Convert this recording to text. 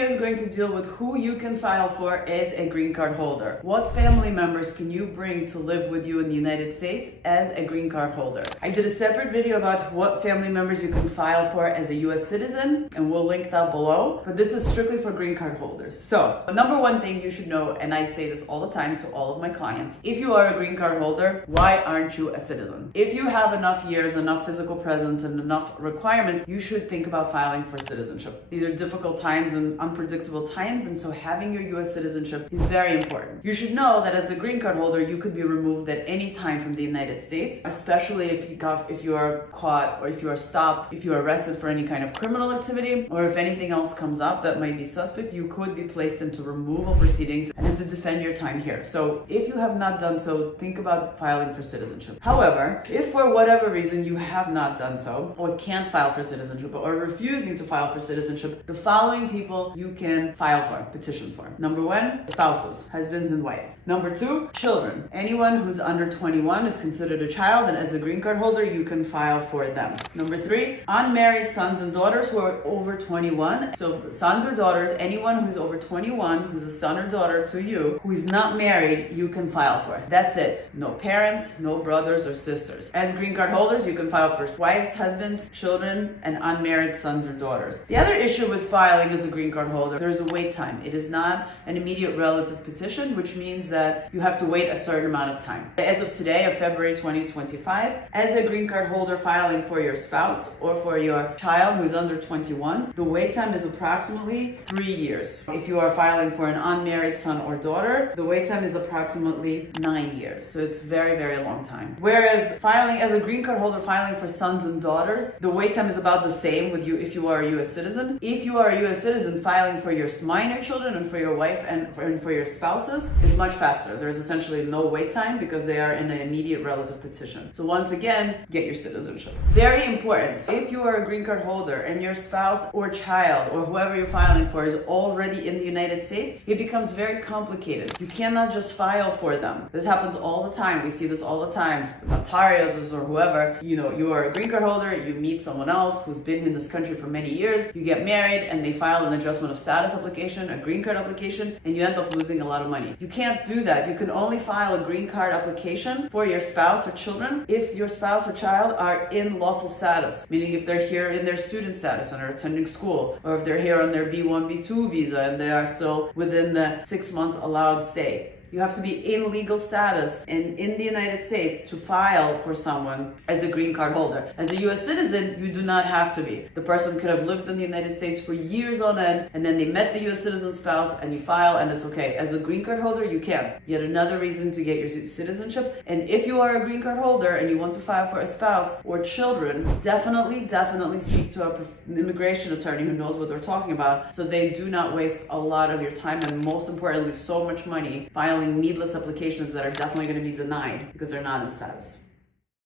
video is going to deal with who you can file for as a green card holder. What family members can you bring to live with you in the United States as a green card holder? I did a separate video about what family members you can file for as a US citizen, and we'll link that below, but this is strictly for green card holders. So, the number one thing you should know, and I say this all the time to all of my clients, if you are a green card holder, why aren't you a citizen? If you have enough years, enough physical presence, and enough requirements, you should think about filing for citizenship. These are difficult times and unpredictable times, and so having your US citizenship is very important. You should know that as a green card holder, you could be removed at any time from the United States, especially if you are caught, or if you are stopped, if you are arrested for any kind of criminal activity, or if anything else comes up that might be suspect, you could be placed into removal proceedings and have to defend your time here. So if you have not done so, think about filing for citizenship. However, if for whatever reason you have not done so, or can't file for citizenship, or refusing to file for citizenship, the following people you can file for, petition for. Number one, spouses, husbands and wives. Number two, children. Anyone who's under 21 is considered a child, and as a green card holder, you can file for them. Number three, unmarried sons and daughters who are over 21. So sons or daughters, anyone who's over 21, who's a son or daughter to you, who is not married, you can file for. That's it. No parents, no brothers or sisters. As green card holders, you can file for wives, husbands, children, and unmarried sons or daughters. The other issue with filing as a green card holder, there's a wait time. It is not an immediate relative petition, which means that you have to wait a certain amount of time. As of today, of February 2025, as a green card holder filing for your spouse or for your child who is under 21, the wait time is approximately 3 years. If you are filing for an unmarried son or daughter, the wait time is approximately 9 years. So it's very, very long time. Whereas filing as a green card holder, filing for sons and daughters, the wait time is about the same with you if you are a US citizen. If you are a US citizen, filing for your minor children and for your wife and for your spouses is much faster. There's essentially no wait time because they are in an immediate relative petition. So once again, get your citizenship. Very important. If you are a green card holder and your spouse or child or whoever you're filing for is already in the United States, it becomes very complicated. You cannot just file for them. This happens all the time. We see this all the time. Notarios or whoever, you are a green card holder, you meet someone else who's been in this country for many years, you get married and they file an adjustment of status application, a green card application, and you end up losing a lot of money. You can't do that. You can only file a green card application for your spouse or children if your spouse or child are in lawful status, meaning if they're here in their student status and are attending school, or if they're here on their B1, B2 visa and they are still within the 6 months allowed stay. You have to be in legal status and in the United States to file for someone as a green card holder. As a US citizen, you do not have to be. The person could have lived in the United States for years on end, and then they met the US citizen spouse and you file and it's okay. As a green card holder, you can't. Yet another reason to get your citizenship. And if you are a green card holder and you want to file for a spouse or children, definitely speak to an immigration attorney who knows what they're talking about, so they do not waste a lot of your time and most importantly, so much money filing needless applications that are definitely going to be denied because they're not in status.